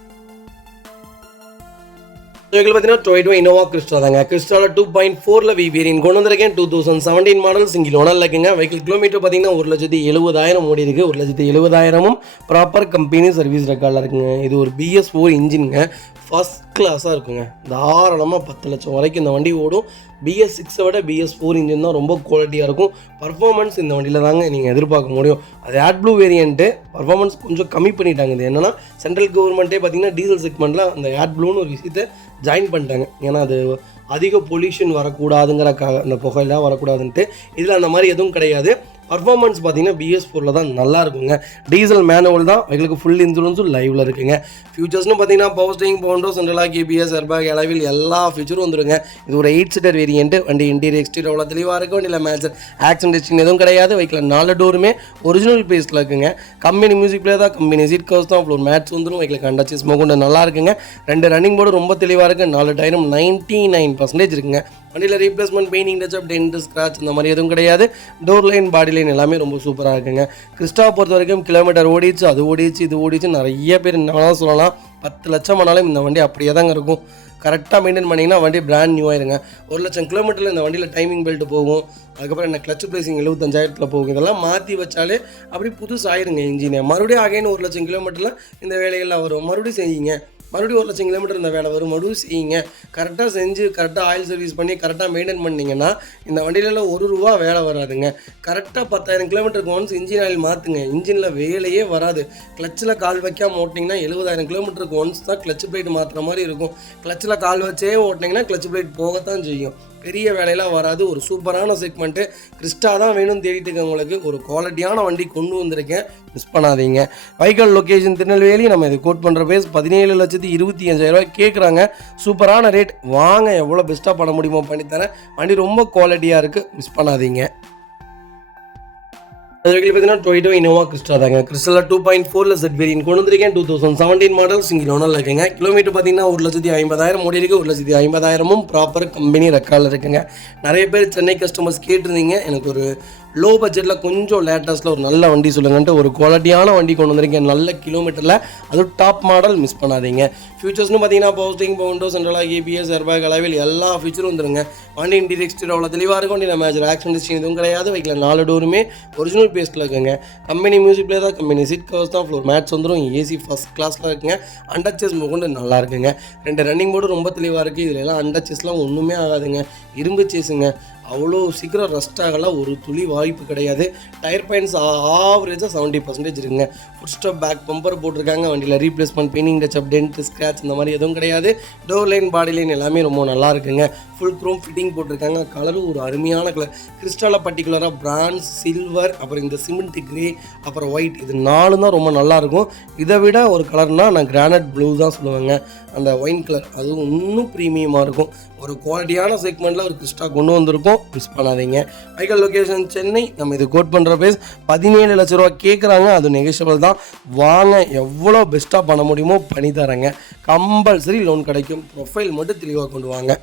வெஹிக்கிள் பார்த்தீங்கன்னா டொயோட்டோ இனோவா கிறிஸ்டா தாங்க. கிறிஸ்டாவில் 2.4 வி வேரியன்ட் கொண்டு வந்திருக்கேன். 2017 மாடல், சிங்கிள் ஓனரில் இருக்குங்க. வெஹிக்கிள் கிலோமீட்டர் பார்த்தீங்கன்னா 1,70,000 ஓடி இருக்குது. 1,70,000 ப்ராப்பர் கம்பெனி சர்வீஸ் ரெக்கார்டில் இருக்குங்க. இது ஒரு BS4 இன்ஜினுங்க, ஃபஸ்ட் கிளாஸாக இருக்குங்க. தாராளமாக 10 லட்சம் வரைக்கும் இந்த வண்டி ஓடும். BS6 விட BS4 இன்ஜின் தான் ரொம்ப குவாலிட்டியாக இருக்கும். பர்ஃபார்மன்ஸ் இந்த வண்டியில் தாங்க நீங்கள் எதிர்பார்க்க முடியும். அது AdBlue வேரியண்ட்டு, பர்ஃபார்மன்ஸ் கொஞ்சம் கம்மி பண்ணிட்டாங்க. இது என்னென்னா சென்ட்ரல் கவர்மெண்ட்டே பார்த்திங்கன்னா டீசல் செக்மெண்ட்டில் அந்த AdBlueன்னு ஒரு விஷயத்தை ஜாயின் பண்ணிட்டாங்க. ஏன்னா அது அதிக பொல்யூஷன் வரக்கூடாதுங்கிறக்காக, அந்த புகையெல்லாம் வரக்கூடாதுன்ட்டு. இதில் அந்த மாதிரி எதுவும் கிடையாது. பர்ஃபார்மன்ஸ் பார்த்தீங்கன்னா BS4 தான் நல்லா இருக்குங்க. டீசல் மேனுவல் தான், எங்களுக்கு ஃபுல் இன்சூரன்ஸும் லைவில் இருக்குங்க. ஃபியூச்சர்ஸ்னு பார்த்தீங்கன்னா power steering, Bovonto, central lock, ABS, airbag, அலாவில் எல்லா ஃபியூச்சரும் வந்துருங்க. இது ஒரு 8 சீட்டர் வேரியன்ட். வண்டி இன்டீரியர் எக்ஸ்டீரியர் அவ்வளோ தெளிவாக இருக்கும். வண்டியில் மேஜர் ஆக்சிடென்ட் ஹிஸ்ட்ரி எதுவும் கிடையாது. வெஹிக்கில் 4 டோருமே ஒரிஜினல் பேஸில் இருக்குங்க. கம்பெனி மியூசிக் பிளே தான், கம்பெனி சீட் கவர்ஸ் தான், ஃப்ளோர் மேட்ஸ் வந்துடும். வெஹிக்கில் அண்டர்ச்சி ஸ்மோக் கொண்டு நல்லா இருக்குங்க. 2 ரன்னிங் போர்டு ரொம்ப தெளிவாக இருக்குது. 4 டயரும் 99% இருக்குங்க. வண்டியில் replacement, painting, touch up, dent, scratch இந்த மாதிரி எதுவும் கிடையாது. டோர் லைன், பாடி லைன் எல்லாமே ரொம்ப சூப்பராக இருக்குங்க. கிறிஸ்டா பொறுத்த வரைக்கும் கிலோமீட்டர் ஓடிச்சு, அது ஓடிச்சு, இது ஓடிச்சு. நிறைய பேர் என்ன சொல்லலாம், 10 லட்சம் ஆனாலும் இந்த வண்டி அப்படியே தாங்க இருக்கும். கரெக்டாக மெயின்டைன் பண்ணிங்கன்னா வண்டி பிராண்ட் நியூ ஆயிருங்க. 1 லட்சம் கிலோமீட்டரில் இந்த வண்டியில் டைமிங் பெல்ட் போகும். அதுக்கப்புறம் என்ன கிளச் பிளேசிங் 75,000 போகும். இதெல்லாம் மாற்றி வச்சாலே அப்படி புதுசு ஆயிருங்க இன்ஜினை. மறுபடியும் அகைன் 1 லட்சம் கிலோமீட்டரில் இந்த வேலையெல்லாம் வரும். மறுபடியும் செய்யுங்க. மறுபடியும் 1 லட்சம் கிலோமீட்டர் இந்த வேலை வரும். மறுபடியும் செய்யுங்க. கரெக்டாக செஞ்சு கரெக்டாக ஆயில் சர்வீஸ் பண்ணி கரெக்டாக மெயின்டைன் பண்ணிங்கன்னா இந்த வண்டியிலலாம் ₹1 வேலை வராதுங்க. கரெக்டாக 10,000 கிலோமீட்டருக்கு ஒன்ஸ் இன்ஜின் ஆயில் மாற்றுங்க. இன்ஜினில் வேலையே வராது. கிளச்சில் கால் வைக்காமல் ஓட்டிங்கன்னா 70,000 கிலோமீட்டருக்கு ஒன்ஸ் தான் கிளச் பிளேட் மாற்றுற மாதிரி இருக்கும். கிளச்சில் கால் வச்சே ஓட்டினீங்கன்னா கிளச் பிளேட் போகத்தான் செய்யும். பெரிய வேலையெல்லாம் வராது. ஒரு சூப்பரான செக்மெண்ட்டு. கிறிஸ்டா தான் வேணும்னு தேடிட்டு இருக்கவங்களுக்கு ஒரு குவாலிட்டியான வண்டி கொண்டு வந்திருக்கேன், மிஸ் பண்ணாதீங்க. வைக்கல் லொக்கேஷன் திருநெல்வேலி. நம்ம இது கோட் பண்ணுற பேஸ் 17,25,000 கேட்குறாங்க. சூப்பரான ரேட். வாங்க, எவ்வளோ பெஸ்ட்டாக பண்ண முடியுமோ பண்ணித்தரேன். வண்டி ரொம்ப குவாலிட்டியாக இருக்குது, மிஸ் பண்ணாதீங்க. அது வரைக்கும் பார்த்தீங்கன்னா டொயோட்டோ இனோவா கிறிஸ்டா தாங்க. கிறிஸ்டலில் 2.4 செட் வேரியன்ட் கொண்டு வந்திருக்கேன். 2017 மாடல், சிங்கிள் ஓனரில் இருக்குங்க. கிலோமீட்டர் பார்த்தீங்கன்னா 1,50,000 ஓடி இருக்குது. 1,50,000 ப்ராப்பர் கம்பெனி ரெக்கார்டில் இருக்குங்க. நிறைய பேர் சென்னை கஸ்டமர்ஸ் கேட்டிருந்தீங்க, எனக்கு ஒரு லோ பட்ஜெட்டில் கொஞ்சம் லேட்டஸ்ட்டில் ஒரு நல்ல வண்டி சொல்லுங்கன்ட்டு ஒரு குவாலிட்டியான வண்டி கொண்டு வந்திருக்கேன். நல்ல கிலோமீட்டரில், அதுவும் டாப் மாடல், மிஸ் பண்ணாதீங்க. ஃபியூச்சர்ஸ்னு பார்த்தீங்கன்னா power steering, Bovonto, central lock, ABS, airbag, அலாவில் எல்லா ஃபியூச்சரும் வந்துருங்க. வண்டி இன்டீரியர் எக்ஸ்டீரியர் அவ்வளோ தெளிவாக இருக்கும். வண்டி மேஜர் ஆக்சிடென்ட் ஹிஸ்ட்ரி எதுவும் கிடையாது. வெஹிக்கில் 4 டோருமே ஒரிஜினல் பேஸில் இருக்குங்க. கம்பெனி மியூசிக் பிளே தான், கம்பெனி சீட் கவர்ஸ் தான், ஃப்ளோர் மேட்ஸ் வந்துடும். AC ஃபஸ்ட் கிளாஸில் இருக்குங்க. அண்டர்ச்சஸ் கொண்டு நல்லா இருக்குங்க. 2 ரன்னிங் போர்டு ரொம்ப தெளிவாக இருக்குது. இதில் எல்லாம் அண்டர்ச்சஸ்லாம் ஒன்றுமே ஆகாதுங்க. இரும்பு சேஸுங்க. அவ்வளோ சீக்கிரம் ரஸ்ட் ஆகலாம் ஒரு துளி வாய்ப்பு கிடையாது. டயர் பாயிண்ட்ஸ் ஆவரேஜாக 70% இருக்குங்க. ஃபுட் ஸ்டாப் பேக் பம்பர் போட்டிருக்காங்க. வண்டியில் replacement, painting, touch up, dent, scratch இந்த மாதிரி எதுவும் கிடையாது. டோர் லைன், பாடி லைன் எல்லாமே ரொம்ப நல்லா இருக்குங்க. ஃபுல் க்ரோம் ஃபிட்டிங் போட்டிருக்காங்க. கலரும் ஒரு அருமையான கலர். கிறிஸ்டாலில் பர்டிகுலராக பிரான்ஸ், சில்வர், அப்புறம் இந்த சிமெண்ட் கிரே, அப்புறம் ஒயிட், இது 4 தான் ரொம்ப நல்லாயிருக்கும். இதை விட ஒரு கலர்னால் நான் கிரானைட் ப்ளூ தான் சொல்லுவேங்க. அந்த ஒயின் கலர் அதுவும் இன்னும் ப்ரீமியமாக இருக்கும். ஒரு குவாலிட்டியான செக்மெண்ட்டில் ஒரு கிறிஸ்டா கொண்டு வந்திருக்கோம், மிஸ் பண்ணாதீங்க. வைக்கல் லொக்கேஷன் சென்னை. நம்ம இது கோட் பண்ணுற பேஸ் 17 லட்ச ரூபா கேட்குறாங்க. அது நெகோஷியபிள் தான். வாங்க, எவ்வளோ பெஸ்ட்டாக பண்ண முடியுமோ பண்ணி தரேங்க. கம்பல்சரி லோன் கிடைக்கும். ப்ரொஃபைல் மட்டும் தெளிவாக கொண்டு வாங்க.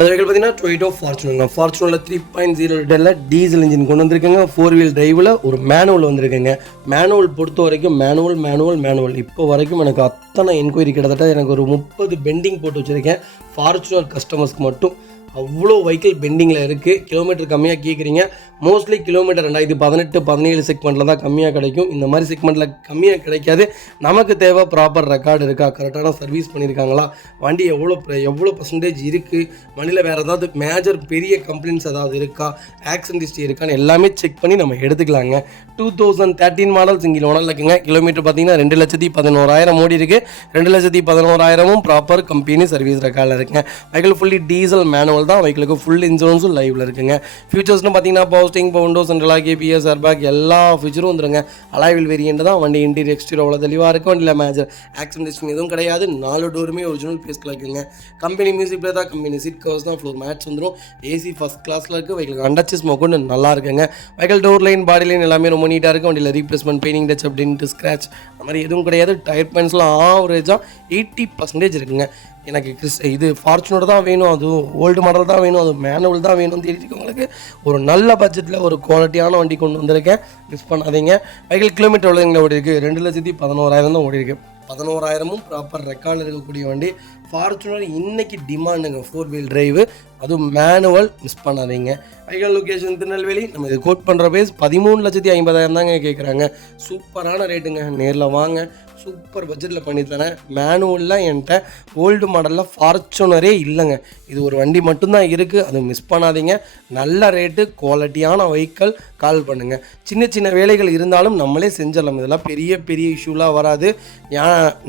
அது வரைக்கும் பார்த்தீங்கன்னா டொயோட்டோ ஃபார்ச்சுனருங்க. ஃபார்ச்சுனரில் 3.0 லிட்டரில் டீசல் இன்ஜின் கொண்டு வந்திருக்குங்க. 4 வீல் டிரைவில் ஒரு மேனுவல் வந்திருக்குங்க. மேனுவல் பொறுத்த வரைக்கும் மேனுவல் இப்போ வரைக்கும் எனக்கு அத்தனை என்கொயரி, கிட்டத்தட்ட எனக்கு ஒரு 30 பெண்டிங் போட்டு வச்சுருக்கேன் ஃபார்ச்சுனர் கஸ்டமர்ஸ்க்கு மட்டும். அவ்வளோ வெஹிக்கிள் பெண்டிங்கில் இருக்குது. கிலோமீட்டர் கம்மியாக கேட்குறீங்க. மோஸ்ட்லி கிலோமீட்டர் 2018-17 செக்மெண்ட்டில் தான் கம்மியாக கிடைக்கும். இந்த மாதிரி செக்மெண்ட்டில் கம்மியாக கிடைக்காது. நமக்கு தேவை ப்ராப்பர் ரெக்கார்டு இருக்கா, கரெக்டான சர்வீஸ் பண்ணியிருக்காங்களா, வண்டி எவ்வளோ பர்சன்டேஜ் இருக்குது, வண்டியில் வேறு ஏதாவது மேஜர் பெரிய கம்ப்ளைண்ட்ஸ் ஏதாவது இருக்கா, ஆக்சிடென்ட் ஹிஸ்ட்ரி இருக்கான்னு எல்லாமே செக் பண்ணி நம்ம எடுத்துக்கலாங்க. 2013 மாடல், சிங்கிள் ஓனரில் இருக்குங்க. கிலோமீட்டர் பார்த்தீங்கன்னா 2,11,000 ஓடி இருக்குது. 2,11,000 ப்ராப்பர் கம்பெனி சர்வீஸ் ரெக்கார்டில் இருக்குங்க. வெஹிக்கிள் ஃபுல்லி டீசல் மேனுவல் தான். வெஹிக்கிளுக்கு ஃபுல் இன்சூரன்ஸும் லைவில் இருக்குங்க. ஃபியூச்சர்ஸ்னு பார்த்தீங்கன்னா power steering, Bovonto, central lock, ABS, airbag எல்லா ஃபியூச்சரும் வந்துருங்க. அலாவில் வேரியன்ட் தான். வண்டி இன்டீரியர் எக்ஸ்டீரியர் அவ்வளோ தெளிவாக இருக்கும். வண்டியில் மேஜர் ஆக்சிடென்ட் ஹிஸ்ட்ரி எதுவும் கிடையாது. 4 டோருமே ஒரிஜினல் பேஸில் இருக்குங்க. கம்பெனி மியூசிக் பிளே தான், கம்பெனி சீட் கவர்ஸ் தான், ஃப்ளோர் மேட்ஸ் வந்துடும். AC ஃபஸ்ட் கிளாஸில் இருக்குது. வெஹிக்கிளுக்கு அண்டர்ச்சஸ் கொண்டு நல்லா இருக்குங்க. Vehicle door line, body line எல்லாமே ரொம்ப நீட்டாக இருக்குது. வண்டியில் replacement, painting, touch up, dent, scratch அந்த மாதிரி எதுவும் கிடையாது. டயர் பாயிண்ட்ஸ்லாம் ஆவரேஜாக 80% இருக்குங்க. எனக்கு இது ஃபார்ச்சுனர் தான் வேணும், அதுவும் ஓல்டு மாடல் தான் வேணும், அது மேனுவல் தான் வேணும்னு தெரிஞ்சுக்கவங்களுக்கு ஒரு நல்ல பட்ஜெட்டில் ஒரு குவாலிட்டியான வண்டி கொண்டு வந்திருக்கேன், மிஸ் பண்ணாதீங்க. வெஹிக்கிள் கிலோமீட்டர் எவ்வளோ ஓடி இருக்குது? 2,11,000 தான் ஓடி இருக்குது. 11,000 ப்ராப்பர் ரெக்கார்டில் இருக்கக்கூடிய வண்டி ஃபார்ச்சுனர். இன்றைக்கி டிமாண்டுங்க 4 வீல் டிரைவு, அதுவும் மேனுவல், மிஸ் பண்ணாதீங்க. Vehicle location Tirunelveli. நம்ம இது கோட் பண்ணுற பேஸ் 13,50,000 தாங்க கேட்குறாங்க. சூப்பரான ரேட்டுங்க. நேரில் வாங்க, சூப்பர் பட்ஜெட்டில் பண்ணித்தரேன். மேனுவலில் என்கிட்ட ஓல்டு மாடலில் ஃபார்ச்சுனரே இல்லைங்க. இது ஒரு வண்டி மட்டும்தான் இருக்குது, அது மிஸ் பண்ணாதீங்க. நல்ல ரேட்டு, குவாலிட்டியான வெஹிக்கிள், கால் பண்ணுங்கள். சின்ன சின்ன வேலைகள் இருந்தாலும் நம்மளே செஞ்சிடலாம். இதெல்லாம் பெரிய பெரிய இஷ்யூலாம் வராது.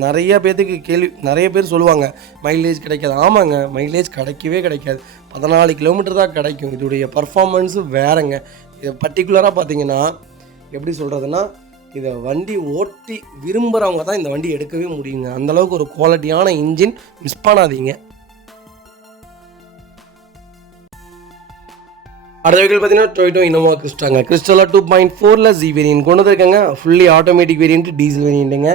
நிறைய பேர் சொல்லுவாங்க மைலேஜ் கிடைக்காது. ஆமாங்க, மைலேஜ் கிடைக்கவே கிடைக்காது. 14 கிலோமீட்டர் தான் கிடைக்கும். இதோடைய பர்ஃபார்மன்ஸு வேறங்க. இது பர்டிகுலராக பார்த்தீங்கன்னா எப்படி சொல்கிறதுனா, இதை வண்டி ஓட்டி விரும்புகிறவங்க தான் இந்த வண்டி எடுக்கவே முடியுங்க. அந்தளவுக்கு ஒரு குவாலிட்டியான இன்ஜின், மிஸ் பண்ணாதீங்க. அடுத்த வெஹிக்கிள் பார்த்தீங்கன்னா டொயோட்டோ இனோவா கிறிஸ்டாங்க. கிறிஸ்டால 2.4 ஜி வேரியன்ட் கொண்டு வந்திருக்காங்க. ஃபுல்லி ஆட்டோமேட்டிக் வேரியன்ட், டீசல் வேரியண்ட்டுங்க.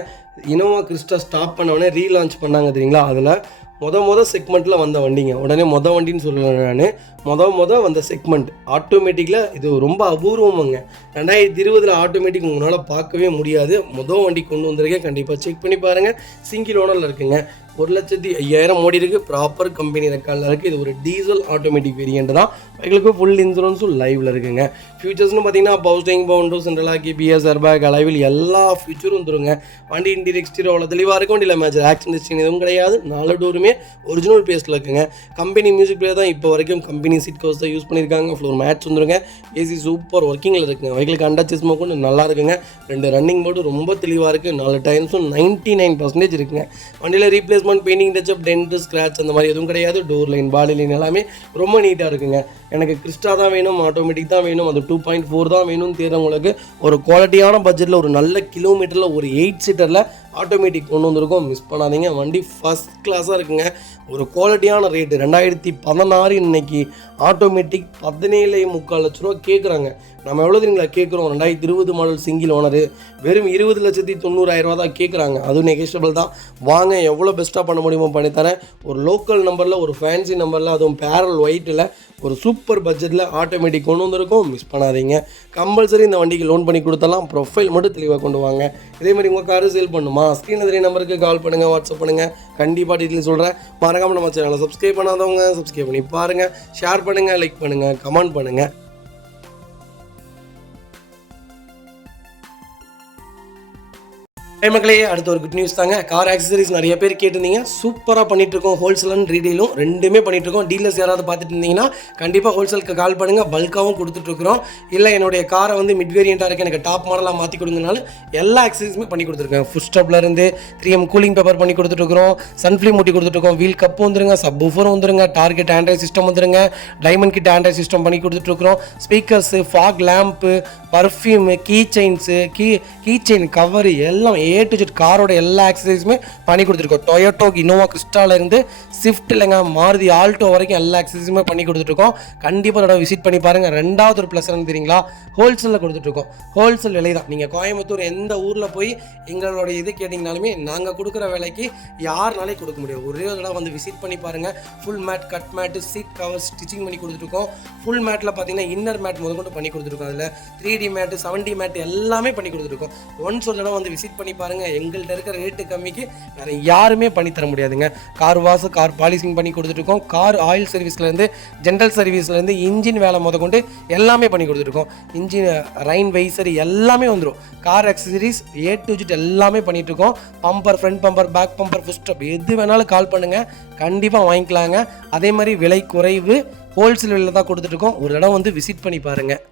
இனோவா கிறிஸ்டா ஸ்டாப் பண்ணவொடனே ரீலான்ச் பண்ணாங்க தெரியுங்களா, அதில் மொதல் செக்மெண்ட்டில் வந்த வண்டிங்க. உடனே வண்டின்னு சொல்லலை, நான் வந்த செக்மெண்ட் ஆட்டோமேட்டிக்கில் இது ரொம்ப அபூர்வமாங்க. 2020 ஆட்டோமேட்டிக் உங்களால் பார்க்கவே முடியாது. வண்டி கொண்டு வந்திருக்கேன், கண்டிப்பாக செக் பண்ணி பாருங்கள். சிங்கிள் ஓனரில் இருக்குங்க. 1,05,000 ஓடி இருக்குது. ப்ராப்பர் கம்பெனி ரெக்கார்டில் இருக்குது. இது ஒரு டீசல் ஆட்டோமேட்டிக் வேரியண்ட் தான். எங்களுக்கு ஃபுல் இன்சூரன்ஸும் லைவில் இருக்குங்க. ஃபியூச்சர்ஸ்னு பார்த்தீங்கன்னா power steering, power window, central lock, ABS, airbag, அலைவில் எல்லா ஃபியூச்சரும் வந்துருங்க. வண்டி இன்டீரியர் எக்ஸ்டீரியர் அவ்வளோ தெளிவாக இருக்கும். வண்டியில் மேட்ச் ஆக்சிடென்ட் ஹிஸ்ட்ரி எதுவும் கிடையாது. 4 டோருமே ஒரிஜினல் பேஸில் இருக்குங்க. கம்பெனி மியூசிக் பிளேயர் தான் இப்போ வரைக்கும் கம்பெனி சீட் கவர்ஸ் தான் யூஸ் பண்ணியிருக்காங்க. ஃப்ளோர் மேட்ச் வந்துருங்க. ஏசி சூப்பர் ஒர்க்கிங்கில் இருக்குங்க. வெஹிக்கிளுக்கு அண்டர்ச்சிஸ்மோ கொண்டு நல்லா இருக்குங்க. 2 ரன்னிங் போர்டு ரொம்ப தெளிவாக இருக்குது. 4 டயர்ஸும் 99% இருக்குங்க. வண்டியில் replace painting, touch up, dent, scratch அந்த மாதிரி எதுவும் கிடையாது. டோர் லைன், பாடி லைன் எல்லாமே ரொம்ப நீட்டாக இருக்குங்க. எனக்கு கிறிஸ்டா தான் வேணும், ஆட்டோமேட்டிக் தான் வேணும், அது 2.4 தான் வேணும்னு தேர்றவங்களுக்கு ஒரு குவாலிட்டியான பட்ஜெட்டில் ஒரு நல்ல கிலோமீட்டரில் ஒரு 8 சீட்டரில் ஆட்டோமேட்டிக் கொண்டு வந்திருக்கோம். மிஸ் பண்ணாதீங்க. வண்டி ஃபஸ்ட் கிளாஸாக இருக்குங்க. ஒரு குவாலிட்டியான ரேட்டு. 2016 இன்னைக்கு ஆட்டோமேட்டிக் 17.25 லட்ச ரூபா கேட்குறாங்க. நம்ம எவ்வளோ தெரியுங்களா கேட்குறோம்? 2020 மாடல் சிங்கிள் ஓனரு வெறும் 20,90,000 தான் கேட்குறாங்க. அதுவும் நெகோஷியபிள் தான். வாங்க, எவ்வளோ பெஸ்ட்டாக பண்ண முடியுமோ பண்ணித்தரேன். ஒரு லோக்கல் நம்பரில், ஒரு ஃபேன்சி நம்பரில், அதுவும் பேரல் ஒயிட்டில் ஒரு சூப்பர் பட்ஜெட்டில் ஆட்டோமேட்டிக் கொண்டு வந்திருக்கோம். மிஸ் பண்ணாதீங்க. கம்பல்சரி இந்த வண்டிக்கு லோன் பண்ணி கொடுத்தலாம். ப்ரொஃபைல் மட்டும் தெளிவாக கொண்டு வாங்க. இதேமாதிரி உங்கள் காரு சேல் பண்ணுமா, ஸ்க்ரீனில் தெரிய நம்பருக்கு கால் பண்ணுங்கள், வாட்ஸ்அப் பண்ணுங்கள். கண்டிப்பாக டீட்டெயில் சொல்கிறேன். மறக்காமல் நம்ம சேனலை சப்ஸ்கிரைப் பண்ணாதவங்க சப்ஸ்கிரைப் பண்ணி பாருங்கள். ஷேர் பண்ணுங்கள், லைக் பண்ணுங்கள், கமெண்ட் பண்ணுங்கள். மக்களே, அடுத்த ஒரு குட் நியூஸ் தாங்க. கார் ஆக்சசரிஸ் நிறைய பேர் கேட்டிருந்தீங்க. சூப்பராக பண்ணிகிட்ருக்கோம். ஹோல்சேல் அண்ட் ரீடெயிலும் ரெண்டுமே பண்ணிகிட்ருக்கோம். டீலர்ஸ் யாராவது பார்த்துட்டு இருந்தீங்கன்னா கண்டிப்பாக ஹோல்சேலுக்கு கால் பண்ணுங்கள். பல்காகவும் கொடுத்துட்ருக்குறோம். இல்லை என்னுடைய காரை மிட் வேரியண்ட்டாக இருக்குது, எனக்கு டாப் மாடலாக மாற்றி கொடுங்கனாலும் எல்லா ஆக்சசரிஸுமே பண்ணி கொடுத்துருக்கேன். ஃபுட் ஸ்டப்லேருந்து 3M கூலிங் பேப்பர் பண்ணி கொடுத்துட்ருக்குறோம். சன்ஃப்ளேம் மூட்டி கொடுத்துட்ருக்கோம். வீல் கப்பு வந்துருங்க, சப் ஊஃபரும் வந்துருங்க, டார்கெட் ஆண்ட்ராய்ட் சிஸ்டம் வந்துருங்க, டைமண்ட் கிட் ஆண்ட்ராய்ட் சிஸ்டம் பண்ணி கொடுத்துட்ருக்குறோம். Speakers, fog lamp, perfume, key chains, key chain cover எல்லாம் A to Z காரோட எல்லா ஆக்சசரிஸுமே பண்ணி கொடுத்துருக்கோம். டொயோட்டோ இனோவா கிறிஸ்டாலேருந்து ஸ்விஃப்ட் இல்லைங்க, மாருதி ஆல்டோ வரைக்கும் எல்லா ஆக்சசரிஸுமே பண்ணி கொடுத்துட்ருக்கோம். கண்டிப்பாக அதோட விசிட் பண்ணி பாருங்கள். ரெண்டாவது ஒரு ப்ளஸ் என்ன தெரியுங்களா, ஹோல்சேலில் கொடுத்துட்ருக்கோம். ஹோல்சேல் விலை தான். நீங்கள் கோயம்புத்தூர் எந்த ஊரில் போய் எங்களோட இது கேட்டிங்கனாலுமே நாங்கள் கொடுக்குற விலைக்கு யாருனாலே கொடுக்க முடியும். ஒரே ஒரு தடவை விசிட் பண்ணி பாருங்கள். Full mat, cut mat, seat cover stitching பண்ணி கொடுத்துருக்கோம். ஃபுல் மேட்டில் பார்த்தீங்கன்னா இன்னர் மேட் முதற்கொண்டு பண்ணி கொடுத்துருக்கோம். அதில் 3D மேட்டு, 7D மேட்டு எல்லாமே பண்ணி கொடுத்துருக்கோம். ஒன்ஸ் ஒரு தடவை விசிட் பண்ணி பாருங்கள். எங்கள்கிட்ட இருக்கிற ரேட்டு கம்மிக்கு வேறு யாருமே பண்ணி தர முடியாதுங்க. கார் வாஷ், கார் பாலிசிங் பண்ணி கொடுத்துருக்கோம். கார் ஆயில் சர்வீஸ்லேருந்து, ஜென்ரல் சர்வீஸ்லேருந்து, இன்ஜின் வேலை முதற்கொண்டு எல்லாமே பண்ணி கொடுத்துருக்கோம். இன்ஜின் ரைன் வைசர் எல்லாமே வந்துடும். Car accessories A to Z எல்லாமே பண்ணிகிட்ருக்கோம். Bumper, front bumper, back bumper, foot stop எது வேணாலும் கால் பண்ணுங்கள், கண்டிப்பாக வாங்கிக்கலாங்க. அதே மாதிரி விலை குறைவு, ஹோல்சேல் விலையில் தான் கொடுத்துட்ருக்கோம். ஒரு இடம் விசிட் பண்ணி பாருங்கள்.